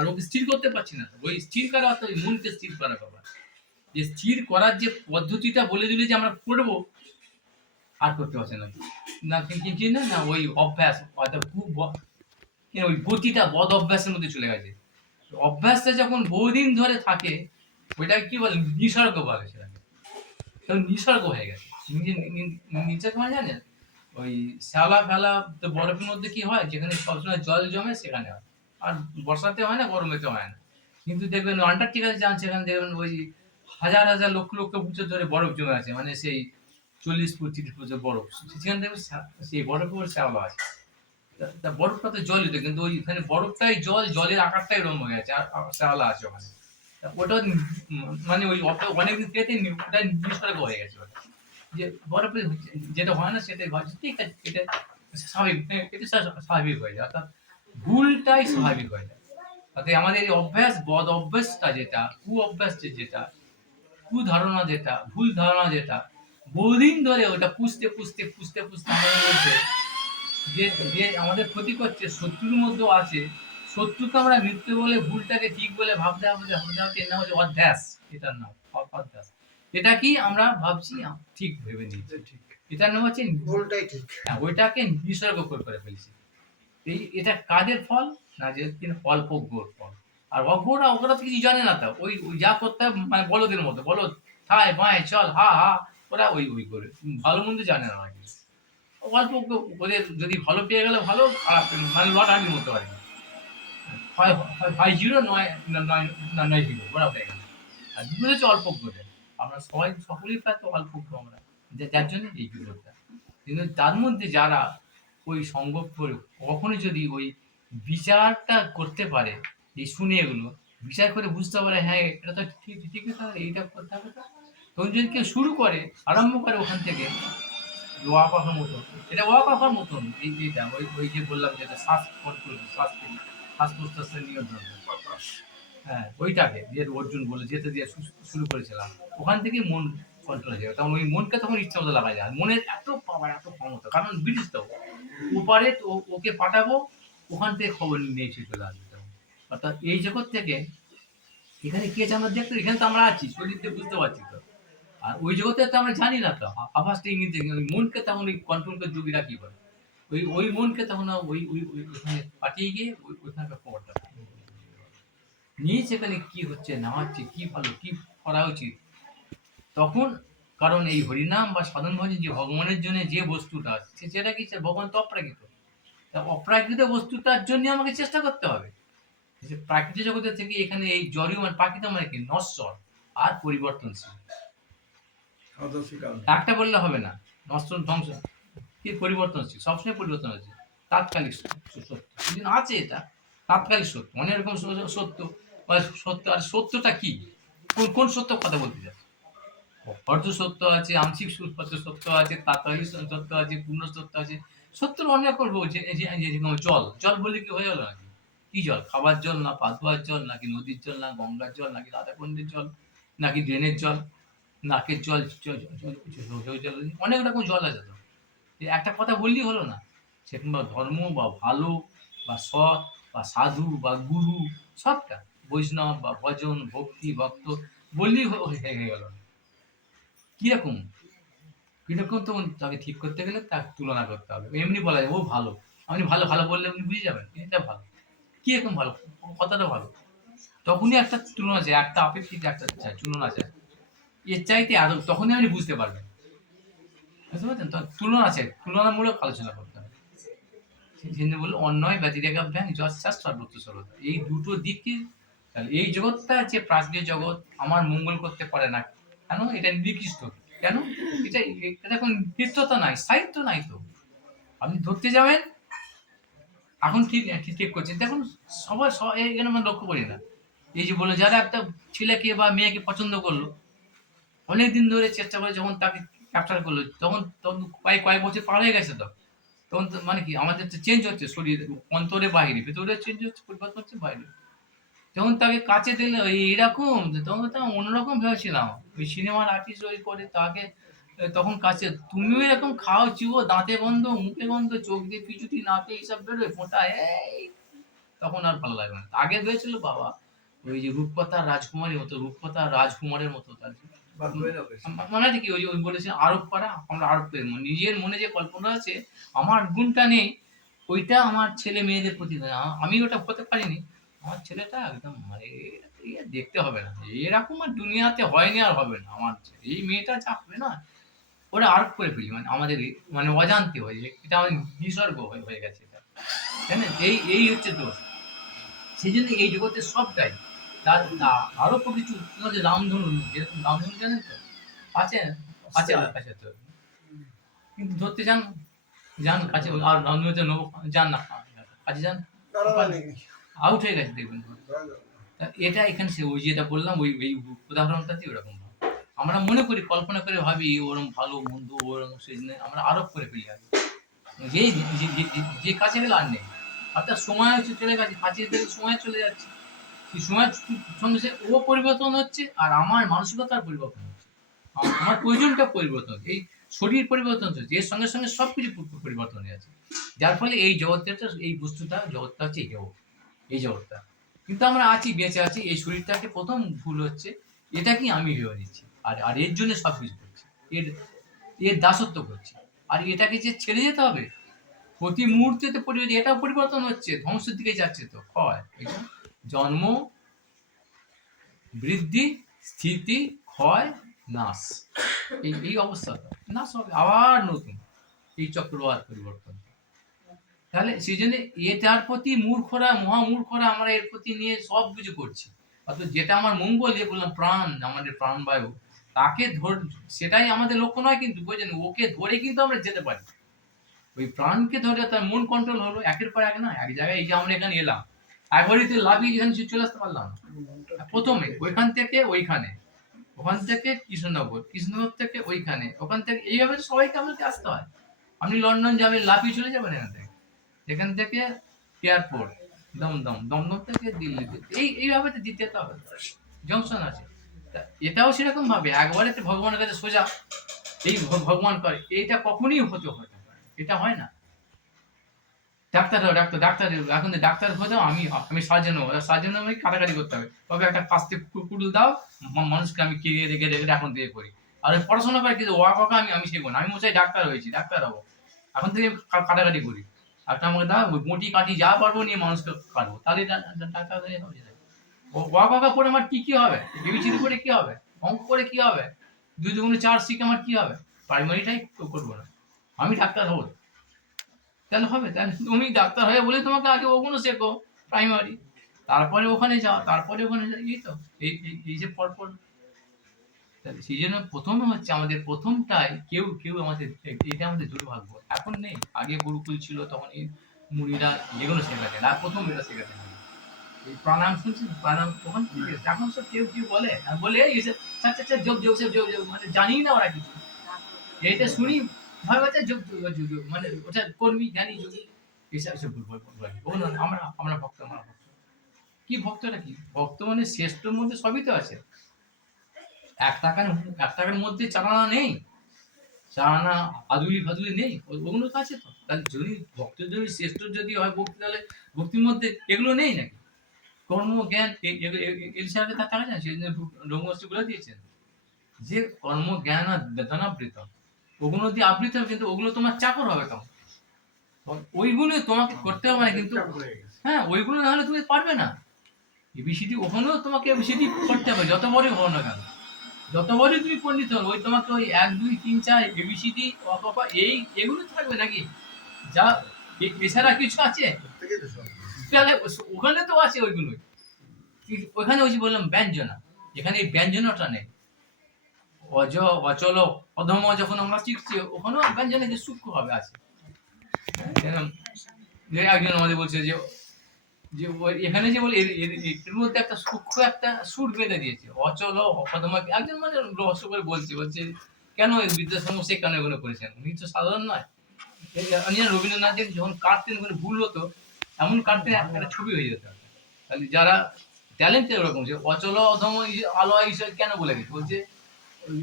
আর ওকে স্থির করতে পারছি না। ওই স্থির করা অর্থ ওই মনকে স্থির করা বাবা। যে স্থির করার যে পদ্ধতিটা বলে দিলে যে আমরা করবো, আর করতে পারছে না। না কি না না ওই অভ্যাস অর্থাৎ ওই গতিটা বদ অভ্যাসের মধ্যে চলে গেছে। অভ্যাসটা যখন বহুদিন ধরে থাকে, ওইটাকে কি বলে নিসর্গ বলে, সেটাকে তখন নিসর্গ হয়ে গেছে। নিসর্গ মানে জানেন ওই শ্যাওলা ফেলা তো বরফের মধ্যে কি হয়, যেখানে সবসময় জল জমে সেখানে হয়। আর বর্ষাতে হয় না, গরমেতে হয় না। কিন্তু দেখবেন আন্টার্কটিকাতে যান, সেখানে দেখবেন ওই হাজার হাজার লক্ষ লক্ষ বছর ধরে বরফ জমে আছে, মানে সেই 40 ফুট 30 ফুট বরফ। সেখানে দেখবেন সেই বরফের উপর শ্যাওলা আছে। তা বরফটা তো জলই তো, কিন্তু ওইখানে বরফটাই জল, জলের আকারটাই এরকম হয়ে গেছে, আর শ্যাওলা আছে ওখানে। ওটা মানে ওই অনেকদিন খেতে ওটা নিসর্গ হয়ে গেছে ওটা। যে বরফে যেটা হয় না সেটাই হয়, ঠিক আছে, এটা স্বাভাবিক, এটা স্বাভাবিক হয়ে যায়, অর্থাৎ ভুলটাই স্বাভাবিক হয়ে যায়। অর্থাৎ আমাদের এই অভ্যাস, বদ অভ্যাসটা যেটা, কু অভ্যাস যেটা, কু ধারণা যেটা, ভুল ধারণা যেটা, বহুদিন ধরে ওটা পুষতে পুষতে পুষতে পুষতে আমাদের মধ্যে যে যে আমাদের ক্ষতি করছে, শত্রুর মধ্যেও আছে। শত্রুকে আমরা মিথ্যে বলে, ভুলটাকে ঠিক বলে ভাবতে ভাবতে ভাবতে ভাবতে, এর নাম হচ্ছে অধ্যাস। এটার নাম অধ্যাস। এটা কি আমরা ভাবছি ঠিক ভেবে নিচ্ছি ঠিক, এটার নাম হচ্ছে ভুলটাই ঠিক। হ্যাঁ, ওইটাকে নিসর্গ করে ফেলছি। এটা কাজের ফল না, যে অল্প গোর ফল। আর অজ্ঞরা ওরা তো কিছু জানে না, তা ওই ওই যা করতে হবে, মানে বলদের মতো বলদ, থায় বায় চল হা হা, ওরা ওই ওই করে ভালো মন্দ জানে না ওরা কিছু। অল্প ওদের যদি ভালো পেয়ে গেলে ভালো, খারাপ মানে লটারির মতো আর কি। হয় হয় জিরো, নয় নয় নয় জিরো, ওরা হয়ে গেল। আর বিপদ হচ্ছে অল্প করে। আমরা সবাই সকলেই প্রায় তো অল্প আমরা, যার জন্য এই বিপদটা। কিন্তু তার মধ্যে যারা ওই সংযোগ করে কখনো যদি ওই বিচারটা করতে পারে, এই শুনে এগুলো বিচার করে বুঝতে পারে, হ্যাঁ এটা তো ঠিক ঠিক আছে, এইটা করতে হবে। তখন যদি কেউ শুরু করে, আরম্ভ করে ওখান থেকে ওয়াক আফার মতন, এটা ওয়াক আফার মতন, এই যেটা ওই ওই যে বললাম, যেটা শ্বাস কন্ট্রোল, শ্বাস প্রশ্বাসের নিয়ন্ত্রণ, হ্যাঁ ওইটাকে যে অর্জুন বলে যেতে দিয়ে শুরু করেছিলাম, ওখান থেকে মন কন্ট্রোল হয়ে যাবে। তখন ওই মনকে তখন ইচ্ছা মতো লাগা যায়। মনের এত পাওয়ার, এত ক্ষমতা, কারণ ব্রিটিশ তো ওপারে তো ওকে পাঠাবো, ওখান থেকে খবর নিয়ে চলে আসবে তখন। অর্থাৎ এই জগৎ থেকে এখানে কি আছে আমরা দেখতে, এখানে তো আমরা আছি, শরীর দিয়ে বুঝতে পারছি তো। আর ওই জগতে তো আমরা জানি না তো, আভাসটা ইঙ্গিত দেখি। ওই মনকে তখন ওই কন্ট্রোল করে যোগীরা কি করে, ওই ওই মনকে তখন ওই ওই ওখানে পাঠিয়ে গিয়ে ওইখানকার খবরটা নিয়ে, সেখানে কি হচ্ছে না হচ্ছে, কি ভালো কি করা উচিত তখন। কারণ এই হরিনাম বা সাধন ভজন যে ভগবানের জন্য যে বস্তুটা আছে, সেটা কি ভগবান তো অপ্রাকৃত। তা অপ্রাকৃত বস্তুটার জন্য আমাকে চেষ্টা করতে হবে। প্রাকৃতিক জগতের থেকে এখানে এই জড়ীয় প্রাকৃত মানে কি, নশ্বর আর পরিবর্তনশীল। একটা বললে হবে না, নশ্বর ধ্বংস, কি পরিবর্তনশীল, সবসময় পরিবর্তন হচ্ছে। তাৎকালিক সত্য কিন্তু আছে, এটা তাৎকালিক সত্য, অনেক রকম সত্য বা সত্য। আর সত্যটা কি, কোন কোন সত্য কথা বলতে যাচ্ছে? অর্ধ সত্য আছে, আংশিক সত্য আছে, তাৎকালিক সত্য আছে, পূর্ণ সত্য আছে। সত্যের অনেক করবো, জল, জল বললে কি হয়ে গেল নাকি? কি জল, খাবার জল না পা ধোয়ার জল, নাকি নদীর জল, না গঙ্গার জল, নাকি রাধাকুণ্ডের জল, নাকি ড্রেনের জল, নাকের জল, অনেক রকম জল আছে তো। একটা কথা বললেই হলো না, সেরকম ধর্ম বা ভালো বা সৎ বা সাধু বা গুরু, সবটা বৈষ্ণব বা ভজন ভক্তি ভক্ত বললেই হয়ে গেল না। কিরকম কিরকম, তখন তাকে ঠিক করতে গেলে তার তুলনা করতে হবে। এমনি বলা যায় ও ভালো, আপনি ভালো ভালো বললে আপনি বুঝে যাবেন এটা ভালো, কিরকম ভালো, কথাটা ভালো। তখনই একটা তুলনা আছে, একটা আপেক্ষিক একটা তুলনা আছে, এর চাইতে আরো তখনই আপনি বুঝতে পারবেন। বুঝতে পারছেন তো, তুলনা আছে, তুলনামূলক আলোচনা করতে হবে। সেজন্য বললো অন্যয় ব্যতিরেকাভ্যাং যৎসাৎ সর্বত্র সর্বদা, এই দুটো দিককে। তাহলে এই জগৎটা যে প্রাকৃতিক জগৎ আমার মঙ্গল করতে পারে না কেন, এটা নিকৃষ্ট কেন, এটা এটা কোনো নিত্যতা নাই, স্থায়িত্ব নাই তো। আপনি ধরতে যাবেন, এখন ঠিক ঠিক ঠিক করছেন, দেখুন সবার এখানে আমরা লক্ষ্য করি না। এই যে বলে যারা একটা ছেলেকে বা মেয়েকে পছন্দ করলো, অনেকদিন ধরে চেষ্টা করে, যখন তাকে ক্যাপচার করলো, তখন তখন কয়েক কয়েক বছর পার হয়ে গেছে তো। তখন তো মানে কি আমাদের তো চেঞ্জ হচ্ছে শরীর, অন্তরে বাইরে, ভেতরে চেঞ্জ হচ্ছে, পরিবর্তন হচ্ছে বাইরে। যখন তাকে কাছে দিলে এইরকম, তখন তো অন্যরকম ভেবেছিলাম। ওই সিনেমার আর্টিস্ট ওই করে তাকে তখন কাছে, তুমিও এরকম খাও চিবো, দাঁতে গন্ধ, মুখে গন্ধ, চোখ দিয়ে পিছুটি, নাকে এইসব বেরোয় ফোঁটা, এই তখন আর ভালো লাগবে না। আগে হয়েছিল বাবা ওই যে রূপকথার রাজকুমারীর মতো, রূপকথার রাজকুমারের মতো তার মনে আছে কি ওই যে ওই বলেছে আরোপ করা, আমরা আরোপ করি নিজের মনে যে কল্পনা আছে আমার গুণটা নেই, ওইটা আমার ছেলে মেয়েদের প্রতি আমি ওটা হতে পারিনি, আমার ছেলেটা একদম মানে দেখতে হবে না এরকম আর দুনিয়াতে হয়নি আর হবে না, আমার এই মেয়েটা যা হবে না ওরা আরোপ করে ফেলি মানে আমাদের মানে অজান্তে হয়ে যায়, এটা আমাদের নিসর্গ হয়ে গেছে এটা, তাই না? এই এই হচ্ছে দোষ। সেই জন্য এই জগতের সবটাই তার আরো কিছু রামধনু, যেরকম রামধনু জানেন তো আছে, আছে কাছে তো, কিন্তু ধরতে যান, যান কাছে আর রামধনুতে যান না কাছে যান আউট হয়ে গেছে দেখবেন। এটা এখানে সে ওই যেটা বললাম ওই ওই উদাহরণটাতে ওরকম আমরা মনে করি কল্পনা করে ভাবি ওরকম ভালো মন্দ ওরকম সেই জন্য আমরা আরোপ করে ফেলি আগে যে যে কাছে গেলে আর নেই, অর্থাৎ সময় হচ্ছে চলে গেছে, কাছে সময় চলে যাচ্ছে, সেই সময়ের সঙ্গে সে ও পরিবর্তন হচ্ছে আর আমার মানসিকতার পরিবর্তন হচ্ছে, আমার প্রয়োজনটা পরিবর্তন হচ্ছে, এই শরীর পরিবর্তন হচ্ছে, এর সঙ্গে সঙ্গে সবকিছু পরিবর্তন হয়ে যাচ্ছে, যার ফলে এই জগৎটা এই বস্তুটা জগৎটা হচ্ছে এই জগৎটা, কিন্তু আমরা আছি বেঁচে আছি এই শরীরটাকে প্রথম ভুল হচ্ছে এটা কি আমি ভেবে নিচ্ছি আর আর এর জন্য সব কিছু করছি, এর এর দাসত্ব করছি, আর এটাকে যে ছেড়ে যেতে হবে প্রতি মুহূর্তে তো পরিবর্তন, এটাও পরিবর্তন হচ্ছে ধ্বংসের দিকে যাচ্ছে তো ক্ষয়, জন্ম বৃদ্ধি স্থিতি ক্ষয় নাশ, এই এই অবস্থাটা নাশ হবে আবার নতুন এই চক্র আর পরিবর্তন, তাহলে সেই জন্য এটার প্রতি মূর্খরা মহামূর্খরা আমরা এর প্রতি নিয়ে সব কিছু করছি, অর্থাৎ যেটা আমার মঙ্গল যে বললাম প্রাণ আমাদের প্রাণবায়ু তাকে ধর সেটাই আমাদের লক্ষ্য নয়, কিন্তু বুঝলেন ওকে ধরে কিন্তু আমরা যেতে পারি, ওই প্রাণকে ধরে তার মন কন্ট্রোল হলো একের পর এক না, এক জায়গায় এই যে আমরা এখানে এলাম একবারই তো লাভিয়ে যেখানে চলে আসতে পারলাম প্রথমে ওইখান থেকে ওইখানে, ওখান থেকে কৃষ্ণনগর, কৃষ্ণনগর থেকে ওইখানে, ওখান থেকে এইভাবে সবাইকে আমাকে আসতে হয়, আপনি লন্ডন যাবেন লাফিয়ে চলে যাবেন এখান থেকে, এখান থেকে এয়ারপোর্ট দমদম, দমদম থেকে দিল্লিতে এইভাবে তো দিতে হবে, জংশন আছে, এটাও সেরকম ভাবে একবারে তো ভগবানের কাছে সোজা এই ভগবান করে এইটা কখনই হতে হয় না, এটা হয় না। ডাক্তার হও ডাক্তার ডাক্তার এখন ডাক্তার হয়ে দাও, আমি আমি সার্জন হবো, সার্জন আমি কাটাকাটি করতে হবে, তবে একটা কাস্তে কুকুল দাও মানুষকে আমি কে রেখে রেখে এখন দিয়ে করি, আর পড়াশোনা করে কিন্তু ওয়া কথা আমি আমি শিখবো না, আমি মশাই ডাক্তার হয়েছি ডাক্তার হবো, এখন থেকে কাটাকাটি করি, একটা আমাকে দাও মুটি কাটি যা পারবো নিয়ে মানুষকে কাটবো, তাহলে ডাক্তার হয়ে যাবে। ওয়া কথা করে আমার কি কি হবে, বিবিচির করে কি হবে, অঙ্ক করে কি হবে, 2 2 4 শিখে আমার কি হবে, প্রাইমারিটাই করবো না, আমি ডাক্তার হবো, তাহলে হবে, তাহলে তুমি ডাক্তার হয়ে বলে তোমাকে আগে ওগুলো শেখো প্রাইমারি, তারপরে ওখানে যাও, তারপরে ওখানে যাও, এই তো এই যে পরপর, সেই জন্য প্রথমে হচ্ছে আমাদের প্রথমটাই কেউ কেউ আমাদের এটা আমাদের দুর্ভাগ্য, এখন নেই, আগে গুরুকুল ছিল তখন এই মুড়িরা যেগুলো শেখাতেন আর প্রথম এটা শেখাতেন এই প্রাণায়াম শুনছেন, প্রাণায়াম তখন এখন সব কেউ কেউ বলে আর বলে এইসব আচ্ছা যোগ যোগ সব যোগ যোগ মানে জানি না ওরা কিছু, এটা শুনি ভয় বাচ্চা যোগ যোগ যোগ যোগ মানে ওটা কর্মী জানি যোগ, এইসব সব ভুল আমরা আমরা ভক্ত, আমরা ভক্ত কি ভক্তটা কি ভক্ত মানে শ্রেষ্ঠর মধ্যে সবই তো আছে, 1 টাকার মধ্যে চালানা নেই, চালানা আদুলি ফাদুলি নেই, ওগুলো তো আছে তো, তাহলে যদি ভক্ত যদি শ্রেষ্ঠ যদি হয় ভক্তি, তাহলে ভক্তির মধ্যে এগুলো নেই নাকি, কর্ম জ্ঞান এলসারে তা থাকে না, সেই জন্য রঙ্গশ্রী বলে দিয়েছেন যে কর্ম জ্ঞান আর ধনাবৃত, ওগুলো দিয়ে আবৃত হবে কিন্তু ওগুলো তোমার চাকর হবে তখন, ওইগুলো তোমাকে করতে হবে না কিন্তু, হ্যাঁ ওইগুলো না হলে তুমি পারবে না, এবিসিডি ওখানেও তোমাকে এবিসিডি করতে হবে যত বড়ই হও না কেন, যত বড়ই তুমি পণ্ডিত হও ওই তোমাকে ওই 1 2 3 4 এবিসিডি অপপা এই এগুলো থাকবে নাকি, যা এছাড়া কিছু আছে তাহলে ওখানে তো আছে ওইগুলোই, ওখানে ওই যে বললাম ব্যঞ্জনা, এখানে এই ব্যঞ্জনাটা নেই, অজ অচল অধম যখন আমরা শিখছি ওখানেও ব্যঞ্জনে যে সূক্ষ্ম ভাবে আছে, যে একজন আমাদের বলছে যে যে এখানে যে বলে এর মধ্যে একটা সূক্ষ্ম একটা সুর বেঁধে দিয়েছে অচল অধম, একজন মানে রহস্য করে বলছে বলছে কেন বিদ্যাসাগর সে কেন এগুলো করেছেন, উনি তো সাধারণ নয়, রবীন্দ্রনাথের যখন কাটতেন মানে ভুল হতো এমন কাটতেন একটা ছবি হয়ে যেত, তাহলে যারা ট্যালেন্টেড ওরকম যে অচল অধম আলো ঈশ্বর কেন বলে গেছে, বলছে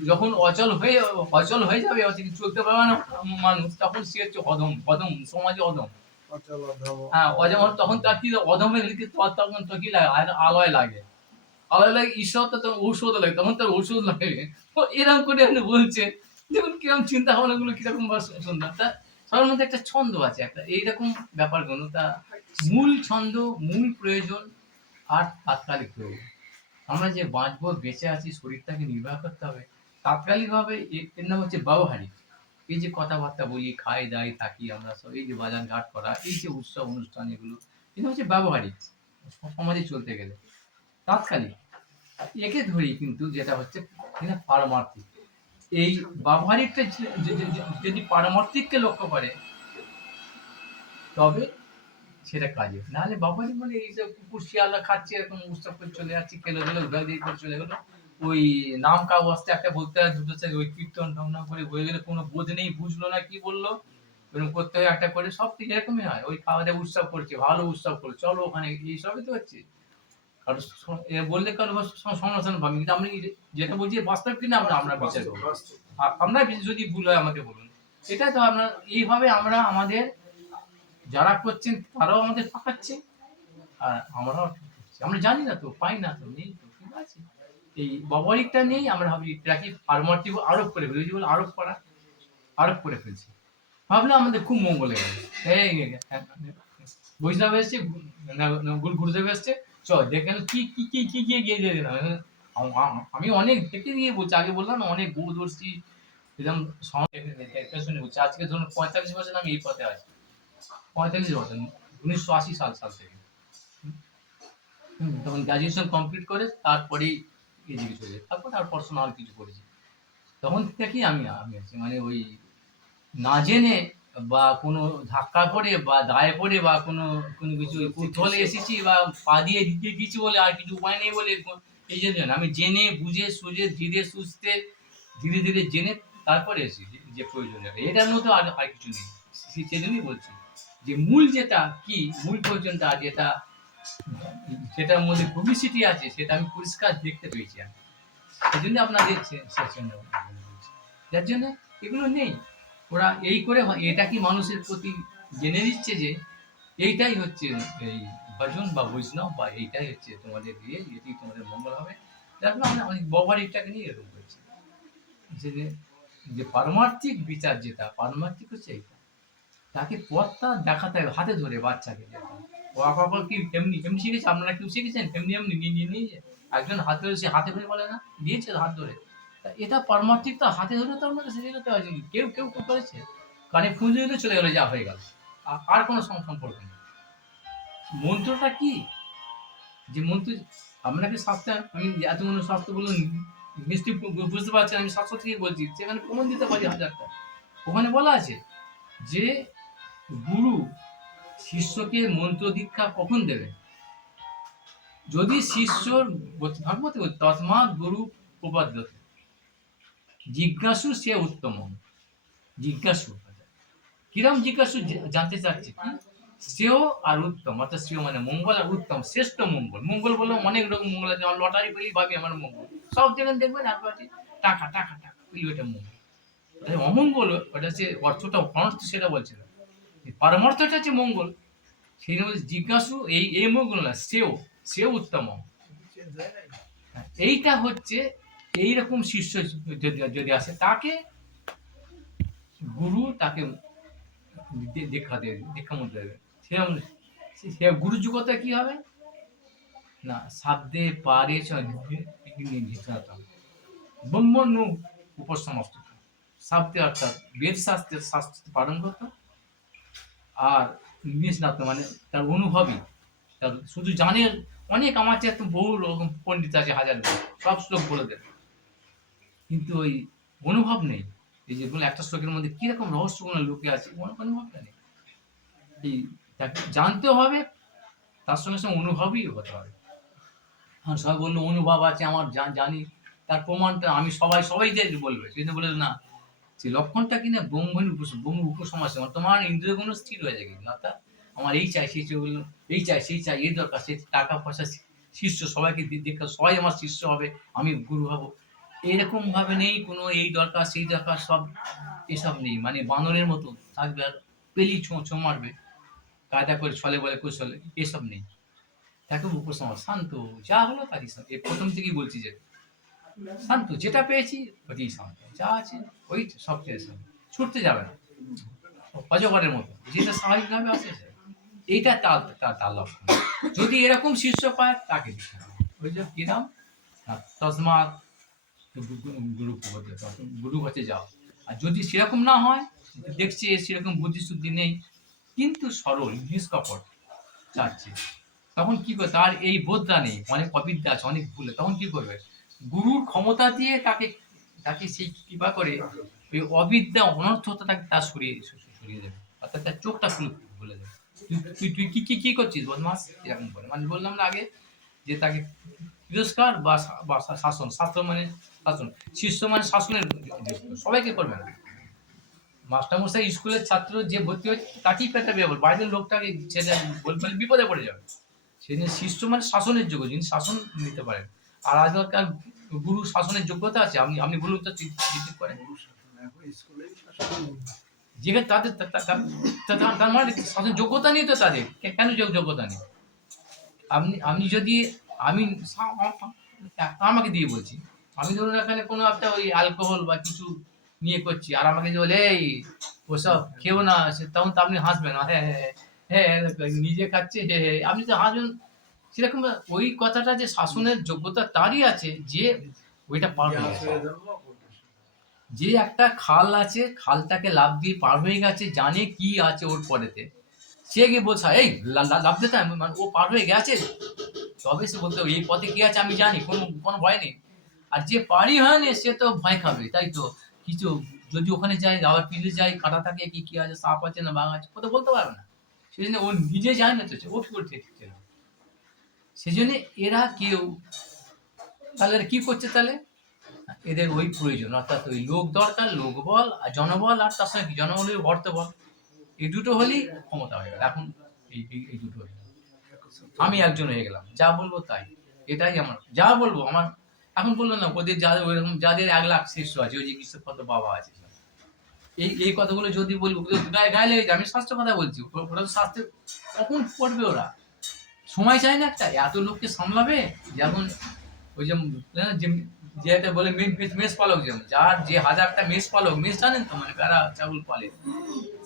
যখন অচল হয়ে যাবে চলতে পারবে না মানুষ তখন সে হচ্ছে অধম, অধম সমাজে অধম, হ্যাঁ অজম তখন তার কি অধমে লিখে তখন তো কি লাগে আলয় লাগে, আলয় লাগে ঈশ্বর তো ঔষধ লাগে, তখন তার ওষুধ লাগে। তো এরকম করে আপনি বলছে দেখুন কিরকম চিন্তা ভাবনা গুলো কিরকম সুন্দর। তা সবার মধ্যে একটা ছন্দ আছে, একটা এইরকম ব্যাপারগুলো তা মূল ছন্দ, মূল প্রয়োজন আর তাৎকালিক প্রয়োজন। আমরা যে বাঁচবো, বেঁচে আছি, শরীরটাকে নির্বাহ করতে হবে, তাৎকালিকভাবে এর নাম হচ্ছে ব্যবহারিক। এই যে কথাবার্তা বলি, খাই দাই থাকি আমরা সব, এই যে বাজার ঘাট করা, এই যে উৎসব অনুষ্ঠান, এগুলো কিন্তু হচ্ছে ব্যবহারিক সমাজে চলতে গেলে। তাৎকালিক একে ধরি কিন্তু যেটা হচ্ছে কিনা পারমার্থিক। এই ব্যবহারিকটা যদি পারমার্থিককে লক্ষ্য করে তবে সেটা কাজে, নাহলে ব্যবহারিক মানে এই যে কুকুর শিয়ালরা খাচ্ছে এরকম উৎসব করে চলে যাচ্ছে, খেলে দিলে উদয় দিয়ে করে চলে গেলো। ওই নাম কা অবস্থা একটা বলতে হয়, দুটো ওই কীর্তন ঢং করে হয়ে গেলে কোনো বোঝ নেই, বুঝলো না কি বললো, এরকম করতে হয় একটা করে, সব ঠিক এরকমই হয়। ওই খাওয়া দাওয়া উৎসব করছে, ভালো উৎসব করছে, চলো ওখানে, এইসবই তো হচ্ছে। কারণ বললে কারো সমালোচনা পাবেন, কিন্তু আমি যেটা বলছি বাস্তব কিনা আমরা আমরা বিচার করবো। আপনার যদি ভুল হয় আমাকে বলুন। এটা তো আপনার এইভাবে আমরা আমাদের যারা করছেন তারাও আমাদের ঠকাচ্ছে, আর আমরাও ঠকাচ্ছি। আমরা জানি না তো, পাই না তো, নেই তো, ঠিক আছে। এই ব্যবহারিকটা নেই, আমরা ভাবি এটাকে পারমার্থিক আরোপ করে ফেলি, যেগুলো আরোপ করে ফেলছি, ভাবলে আমাদের খুব মঙ্গল হয়ে গেছে। বৈষ্ণব এসছে, গুরুদেব এসছে, চ দেখেন কি কি কি কি কি গিয়ে দিয়ে দিলাম। আমি অনেক দেখে দিয়ে বলছি, আগে বললাম না অনেক বহুদর্শী এরকম শুনে বলছি। আজকে ধরুন 45 বছর আমি এই পথে আছি, 45 বছর, 1980 সাল থেকে। তখন গ্রাজুয়েশন কমপ্লিট করে তারপরেই এদিকে চলে যায়, তারপর আর পার্সোনাল কিছু করেছি। তখন থেকেই আমি আমি আছি, মানে ওই না জেনে বা কোনো ধাক্কা পড়ে বা দায়ে পড়ে বা কোনো কোনো কিছু কৌতূহলে এসেছি বা পা দিয়ে দিতে দিচ্ছি বলে আর কিছু উপায় নেই বলে এই জন্য না। আমি জেনে বুঝে সুঝে ধীরে সুস্থে ধীরে ধীরে জেনে তারপরে এসেছি যে প্রয়োজন, এটার মধ্যে আর আর কিছু নেই। সেজন্যই বলছি যে মূল যেটা কি, মূল প্রয়োজনটা যেটা, সেটার মধ্যে পাবলিসিটি আছে, সেটা আমি পরিষ্কার দেখতে পেয়েছি। আমি সেই জন্য আপনাদের যার জন্য এগুলো নেই। ওরা এই করে এটা কি মানুষের প্রতি জেনে দিচ্ছে যে এইটাই হচ্ছে এই ভজন বা বৈষ্ণব, বা এইটাই হচ্ছে তোমাদের দিয়ে, এটি তোমাদের মঙ্গল হবে। যার ফলে আমরা অনেক ব্যবহারিকটাকে নিয়ে এরকম করছি যে যে পারমার্থিক বিচার, যেটা পারমার্থিক হচ্ছে এইটা, তাকে পথটা দেখাতে হবে হাতে ধরে বাচ্চাকে। ও আপাতত কি এমনি এমনি শিখেছে, আপনারা কেউ শিখেছেন এমনি এমনি নিয়ে নিয়ে একজন হাত ধরে, সে হাতে ধরে বলে না, দিয়েছে হাত ধরে। এটা পারমার্থিক তো হাতে ধরে তো আপনাকে শিখে যেতে হয়। কেউ কেউ করেছে কানে ফুঁজে দিলে চলে গেলো, যা হয়ে গেল, আর কোনো সম্পর্ক নেই। মন্ত্রটা কি, যে মন্ত্র আপনাকে শাস্ত্র, আমি এত মনে শাস্ত্র বলুন নিশ্চয়ই বুঝতে পারছেন, আমি শাস্ত্র থেকে বলছি, সেখানে প্রমাণ দিতে পারি হাজারটা। ওখানে বলা আছে যে গুরু শিষ্যকে মন্ত্র দীক্ষা কখন দেবে, যদি শিষ্যর ভাগবতে তসমাৎ গুরু উপাদ্যতে জিজ্ঞাসু সে উত্তম। জিজ্ঞাসু কিরম জিজ্ঞাসু, জানতে চাচ্ছে কি শ্রেয় আর উত্তম, অর্থাৎ শ্রেয় মানে মঙ্গল, আর উত্তম শ্রেষ্ঠ মঙ্গল। মঙ্গল বললে অনেক রকম মঙ্গল আছে, আমার লটারি করেই ভাবি আমার মঙ্গল, সব জায়গায় দেখবেন আছে টাকা টাকা টাকা ওইটা মঙ্গল। অমঙ্গল ওটা হচ্ছে অর্থটা, অর্থ সেটা বলছে না, পারমার্থটা হচ্ছে মঙ্গল। সেই জন্য জিজ্ঞাসু এই এই মঙ্গল না, শ্রেয়, শ্রেয় উত্তম। এইটা হচ্ছে এইরকম শিষ্য যদি আসে, তাকে গুরু তাকে দীক্ষা দেবে, দীক্ষা মন্ত্র দেবে। সেরকম সে গুরু যুগতে কি হবে না, শাব্দে পারে ব্রহ্মণ্য উপসমস্ত, শাব্দে অর্থাৎ বেদ শাস্ত্রের শাস্ত্র পালন করতো, আর নিষ্ণাত মানে তার অনুভবই, তার শুধু জানে অনেক, আমার চেয়ে বহু রকম পণ্ডিত আছে, হাজার সব শ্লোক বলে দেবে, কিন্তু ওই অনুভব নেই। এই যে বলে একটা শ্লোকের মধ্যে কিরকম রহস্যগুলো লুকে আছে, অনুভবটা নেই। এই তাকে জানতে হবে, তার সঙ্গে সঙ্গে অনুভবই হতে হবে। আর সবাই বললো অনুভব আছে আমার, জানি, তার প্রমাণটা আমি সবাই যে বলবে, কিন্তু বলে না, সেই লক্ষণটা কিনা ব্রহ্ম উপসমাস, তোমার ইন্দ্রিয়গুলো স্থির হয়ে যায়, কিন্তু অর্থাৎ আমার এই চাই সেই চাই, এই চাই সেই চাই, এই দরকার সেই টাকা পয়সা, শিষ্য সবাইকে দীক্ষা, সবাই আমার শিষ্য হবে, আমি গুরু হব, এরকম ভাবে নেই কোনো, এই দরকার সেই দরকার, সব এসব নেই, মানে বানরের মতো থাকবে, আর পেলি ছো মারবে, কায়দা করে ছলে বলে কৌশলে এসব নেই। তাকে উপসংহার শান্ত, যা হলো তারই শান্ত। এই প্রথম থেকেই বলছি যে শান্ত, যেটা পেয়েছি ওইটাই শান্ত, যা আছে ওই সব চেয়ে শান্ত, ছুটতে যাবে না অজগরের মতো, যেটা স্বাভাবিকভাবে আসে এইটা তার তার তার লক্ষণ। যদি এরকম শীর্ষ পায় তাকে দিতে হবে। ওই যে কিরাম তসমাৎ গুরু গুরু কাছে যাও। আর যদি সেরকম না হয়, দেখছি সেরকম বুদ্ধিশুদ্ধি নেই কিন্তু সরল নিষ্কপট চাচ্ছে, তখন কি করবে? তার এই বোধটা নেই, অনেক অবিদ্যা আছে, অনেক ভুলে, তখন কি করবে? গুরুর ক্ষমতা দিয়ে তাকে তাকে সেই কৃপা করে ওই অবিদ্যা অনর্থতা তাকে তার সরিয়ে দেবে, অর্থাৎ তার চোখটা খুলে দেবে। তুই তুই কি কি কি করছিস বদমাস, এরকম করে। মানে বললাম না আগে যে তাকে তিরস্কার বা শাসন, শাস্ত্র মানে শাসন, শিষ্য মানে শাসনের, সবাইকে করবে না। মাস্টারমশাই স্কুলের ছাত্র যে ভর্তি হচ্ছে তাকেই পেটাবে, আবার বাইরের লোকটাকে ছেড়ে বলতে বিপদে পড়ে যাবে। সেই জন্য শিষ্য মানে শাসনের যোগ্য, যিনি শাসন নিতে পারেন। আর আজকাল গুরু শাসনের যোগ্যতা আছে, আপনি আপনি বলুন তো ঠিক করেন যেখানে তাদের তার মানে শাসন যোগ্যতা নেই তো তাদের, কেন যোগ্যতা নেই? আপনি আপনি যদি আমি আমাকে দিয়ে বলছি, আমি ধরুন এখানে কোনো একটা ওই অ্যালকোহল বা কিছু নিয়ে করছি, আর আমাকে যে বলে এই ওসব খেও না, তখন তো আপনি হাসবেন, হ্যাঁ হ্যাঁ হ্যাঁ, নিজে খাচ্ছে, হ্যাঁ হ্যাঁ, আপনি তো হাসবেন। সেরকম ওই কথাটা যে শাসনের যোগ্যতা তারই আছে যে ওইটা পার হয়ে গেছে, যে একটা খাল আছে, খালটাকে লাফ দিয়ে পার হয়ে গেছে, জানে কি আছে ওর পরেতে, সে গিয়ে বলছে এই লাফ দিতে, মানে ও পার হয়ে গেছে, তবে সে বলতে এই পথে কি আছে আমি জানি, কোনো কোনো ভয় নেই। আর যে পারি হয়নি সে তো ভয় খাবে, তাই তো। কিছু যদি ওখানে যাই, আবার ফিরে যাই, কাটা থাকে কি কি আছে, সাপ আছে না বাঘ আছে, ও তো বলতে পারবে না। সেই জন্য ও নিজে যায় না, তো ও কি করছে, সেই জন্য এরা কেউ, তাহলে কি করছে তাহলে? এদের ওই প্রয়োজন, অর্থাৎ ওই লোক দরকার, লোক বল আর জনবল, আর তার সঙ্গে কি জনবলের অর্থবল, এই দুটো হলেই ক্ষমতা হয়ে গেল। এখন এই দুটো হয়ে গেল, আমি একজন হয়ে গেলাম, যা বলবো তাই, এটাই আমার যা বলবো আমার। এখন বললো না ওদের যাদের ওইরকম যাদের 1,00,000 শিষ্য আছে, ওই যে কৃষ্ণপদ বাবা আছে, এই এই কথাগুলো যদি বলবো গায়ে গায়ে লেগে যায়, আমি স্বাস্থ্য কথা বলছি, ওরা তো স্বাস্থ্য কখন পড়বে, ওরা সময় চায় না একটা, এত লোককে সামলাবে। যেমন ওই যে যে একটা বলে মেষ পালক, যেমন যার যে 1000টা মেষ পালক, মেষ জানেন তো, মানে ভেড়া ছাগল পালে,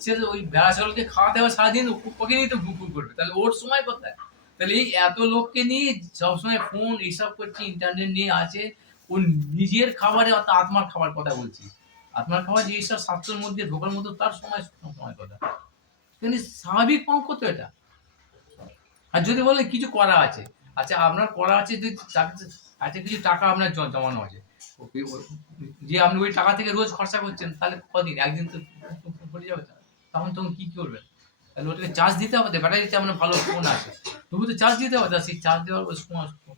সে ওই ভেড়া ছাগলকে খাওয়াতে হবে সারাদিন, ওকে নিয়ে তো ঘুরঘুর করবে, তাহলে ওর সময় কোথায়? তাহলে এই এত লোককে নিয়ে সবসময় ফোন এইসব করছে, ইন্টারনেট নিয়ে আছে, ও নিজের খাবারে, অর্থাৎ আত্মার খাবার কথা বলছি, আত্মার খাবার যে এইসব স্বাস্থ্যের মধ্যে ঢোকার মতো তার সময় সময় কথা, কিন্তু স্বাভাবিক পঙ্ক তো এটা। আর যদি বলে কিছু করা আছে, আচ্ছা আপনার করা আছে, যদি আচ্ছা কিছু টাকা আপনার জমানো আছে, যে আপনি ওই টাকা থেকে রোজ খরচা করছেন, তাহলে কদিন, একদিন তো পড়ে যাবে, তখন তখন কি করবেন? তাহলে ওটাকে চার্জ দিতে হবে, ব্যাটারিতে আপনার ভালো ফোন আছে, তবু তো চার্জ দিতে হবে, সেই চার্জ দেওয়ার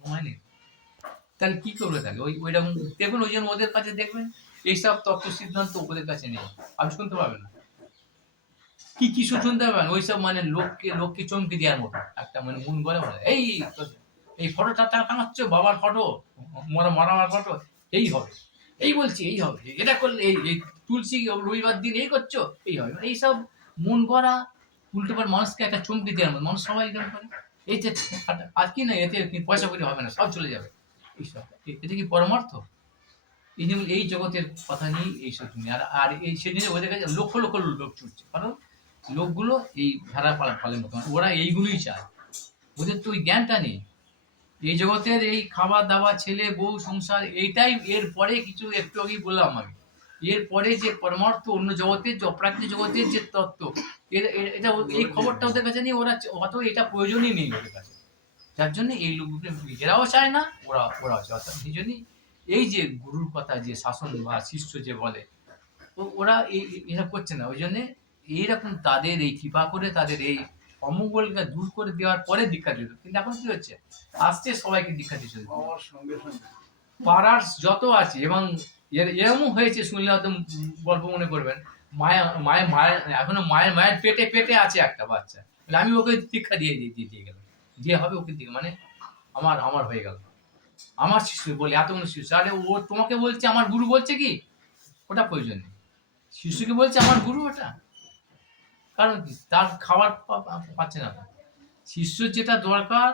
সময় নেই, তাহলে কি করবে? তাহলে ওই ওইরকম দেখবেন, ওই জন্য ওদের কাছে দেখবেন এইসব তত্ত্ব সিদ্ধান্ত ওদের কাছে নেই, আপনি শুনতে পাবেন না। কি কি শুনতে পাবেন ওইসব, মানে লোককে লোককে চমকে দেওয়ার মতো একটা, মানে মন গলে বলে এই এই ফটোটা টাঙাচ্ছ, বাবার ফটো, মরার ফটো, এই হবে, এই বলছি এই হবে, এটা করলে এই তুলসী রবিবার দিন এই করছো, এই হবে, মানে এইসব মন গড়া উল্টোবার মানুষকে একটা চমকে দেওয়ার মতো, মানুষ সবাই এরকম করে। এই যে আর কি না, এতে পয়সা করে হবে না, সব চলে যাবে, এইসব এটা কি পরমার্থ? এই যেমন এই জগতের কথা নিয়ে এইসব তুমি, আর আর এই সেদিনে ওদের কাছে লক্ষ লক্ষ লোক ছুটছে, কারণ লোকগুলো এই ভেড়া ফলের মতো, ওরা এইগুলোই চায়, ওদের তো ওই জ্ঞানটা নেই। এই জগতের এই খাবার দাবার, ছেলে বউ সংসার, এইটাই এর পরে কিছু, একটু আগেই বললাম আমি, এর পরে যে পরমার্থ, অন্য জগতের যে অপ্রাকৃতিক জগতের যে তত্ত্ব, এটা এই খবরটা ওদের কাছে নিয়ে, ওরা অত এটা প্রয়োজনই নেই ওদের কাছে। যার জন্য এই লোকগুলো নিজেরাও চায় না, ওরাও চায়, অর্থাৎ এই জন্যই এই যে গুরুর কথা, যে শাসন বা শিষ্য যে বলে, ওরা এসব করছে না, ওই জন্যে এইরকম তাদের এই কৃপা করে তাদের এই অমঙ্গলকে দূর করে দেওয়ার পরে দীক্ষা দিত। কিন্তু এখন কি হচ্ছে, আসছে সবাইকে দীক্ষা দিচ্ছে, পাড়ার যত আছে, এবং এরকমও হয়েছে, শুনলে হয়তো গল্প মনে করবেন, মায়ের এখনো মায়ের পেটে পেটে আছে একটা বাচ্চা, আমি ওকে দীক্ষা দিয়ে গেলাম, যে হবে ওকে দিকে, মানে আমার আমার হয়ে গেল, আমার শিশু বলে এতগুলো শিশু, আরে ও তোমাকে বলছে আমার গুরু বলছে কি, ওটা প্রয়োজন নেই, শিশুকে বলছে আমার গুরু, ওটা কারণ কি, তার খাবার পাচ্ছে না। শিষ্য যেটা দরকার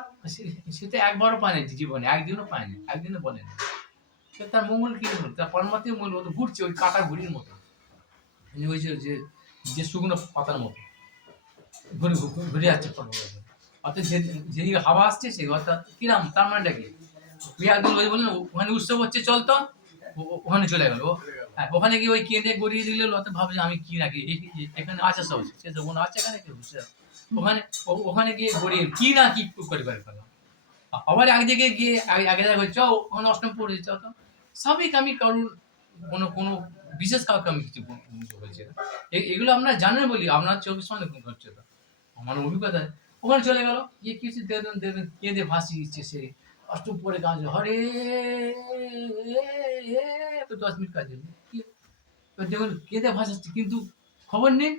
সেটা একবারও পায়নি জীবনে, একদিনও পায়নি, একদিনও বলেনি। তার মঙ্গল কি হলো, তার পরমাত্মীয় মঙ্গল মতো ঘুরছে ওই কাটা ঘুড়ির মতো, ওই যে যে শুকনো পাতার মতো ঘুরে ঘুরে যাচ্ছে অর্থাৎ যেদিকে হাওয়া আসছে সেই অর্থাৎ কিরাম, তার মানেটা কি, একদম ওই বললেন ওখানে উৎসব হচ্ছে চলতো, ওখানে চলে গেল। হ্যাঁ, ওখানে গিয়ে ওই কেঁদে গড়িয়ে দিলে অর্থাৎ ভাবছে আমি কি নাকি এখানে আছে সব, সে তো কোনো আছে এখানে কেউ, ওখানে ওখানে গিয়ে গড়িয়ে কি না কি করে পারে ফেলা। আবার একদিকে গিয়ে আগে জায়গায় চ ওখানে অষ্টম পড়ে চ, তো স্বাভাবিক। আমি কারোর কোনো বিশেষ কাউকে আমি কিছু বলছি না, এগুলো আপনারা জানেন বলি আপনার 24 ঘটছে। তো আমার অভিজ্ঞতা ওখানে চলে গেল, গিয়ে কিছু দেখবেন দেখবেন কেঁদে ভাসি দিচ্ছে সে, অষ্টম পরে কাজ হরে তো 10 মিনিট কাজ দেখুন কেঁদে ভাসাচ্ছে, কিন্তু খবর নেই।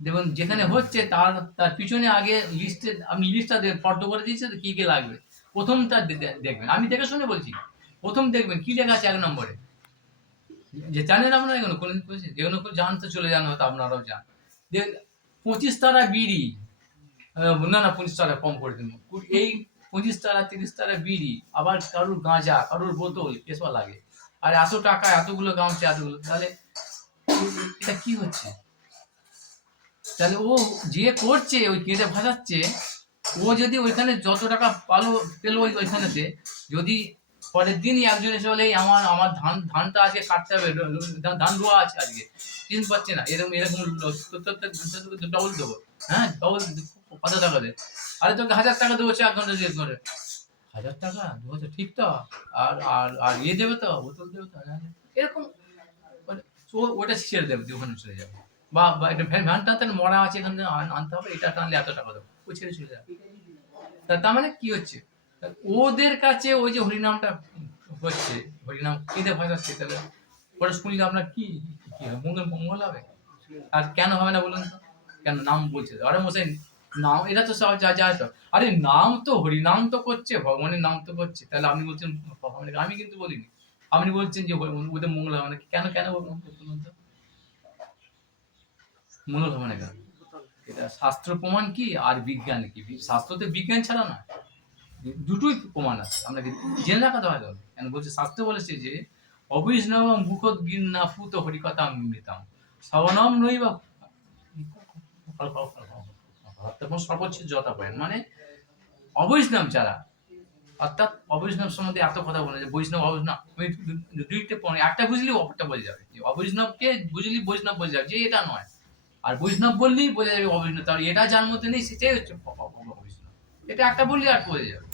দেখুন যেখানে হচ্ছে তার তার পিছনে আগে লিস্টে আপনি লিস্টটা ফর্দ করে দিয়েছে কি কি লাগবে, প্রথমটা দেখবেন, আমি দেখে শুনে বলছি। প্রথম দেখবেন কি লেখা আছে 1 নম্বরে, যে জানেন আপনারা এগুলো কোন যেগুলো জানতে চলে যান, হয়তো আপনারাও যান। 25 তারা বিড়ি, না না 25 টাকা কম করে দিন, এই 25 টাকা 30 টাকা বিড়ি, আবার কারুর গাঁজা, কারুর বোতল, এসব লাগে। আর এত টাকা, এতগুলো গামছা, এতগুলো, তাহলে এটা কি হচ্ছে? তাহলে ও যে করছে ওই কেঁদে ভাসাচ্ছে, ও যদি ওইখানে যত টাকা পেলো ওইখানেতে, যদি পরের দিনই একজন এসে বলে আমার আমার ধানটা আজকে কাটতে হবে, ধান রোয়া আছে আজকে, চিনতে পারছে না, এরকম এরকম ডবল দেবো, হ্যাঁ ডবল, কত টাকা দেয়, আরে তোকে 1000 টাকা দেবো 4 ঘন্টা দিয়ে করে, 1000 টাকা 2 বছর ঠিক তো, আর আর আর ইয়ে দেবে তো, বোতল দেবে তো, এরকম ওটা ছেড়ে দেবে, ওখানে চলে যাবে। বা একটা ভ্যানটা মরা আছে এখান থেকে আনতে হবে, এটা টানলে এত টাকা দেবো, ও ছেড়ে চলে যাবে। তার মানে কি হচ্ছে, ওদের কাছে ওই যে হরিনামটা হচ্ছে, হরিনাম কেঁদে ভাসাচ্ছে, তাহলে ওটা শুনলে আপনার কি হবে, মঙ্গল হবে? আর কেন হবে না বলুন তো? কেন নাম বলছে, আরে মশাই নাম, এটা তো সব যা যায় তো, আরে নাম তো হরিনাম তো করছে, ভগবানের নাম তো করছে, তাহলে আপনি বলছেন আমি কিন্তু বলিনি, আপনি বলছেন যে ওদের মঙ্গল হবে না, কেন কেন বলুন তো, মঙ্গল হবে না কেন? এটা শাস্ত্র প্রমাণ কি আর বিজ্ঞান কি, শাস্ত্রতে বিজ্ঞান ছাড়া না, দুটোই প্রমাণ আছে, আপনাকে জেনে রাখা দেওয়া যাবে। কেন বলছে, শাস্ত্র বলেছে যে অবৈষ্ণব মুখত গিন্না ফুত হরিকথা মৃতাম শ্রবণম নই বা সর্বোচ্চ যথা পারেন, মানে অবৈষ্ণব যারা, অর্থাৎ অবৈষ্ণব সম্বন্ধে এত কথা বলে যে বৈষ্ণব অবৈষ্ণব, আমি দুইটা পড়ে, একটা বুঝলি অপরটা বোঝা যাবে, যে অবৈষ্ণবকে বুঝলি বৈষ্ণব বোঝা যাবে, যে এটা নয়, আর বৈষ্ণব বললেই বোঝা যাবে অবৈষ্ণব, তাহলে এটা যার মধ্যে নেই সেটাই হচ্ছে অবৈষ্ণব, এটা একটা বললি আর বোঝা যাবে।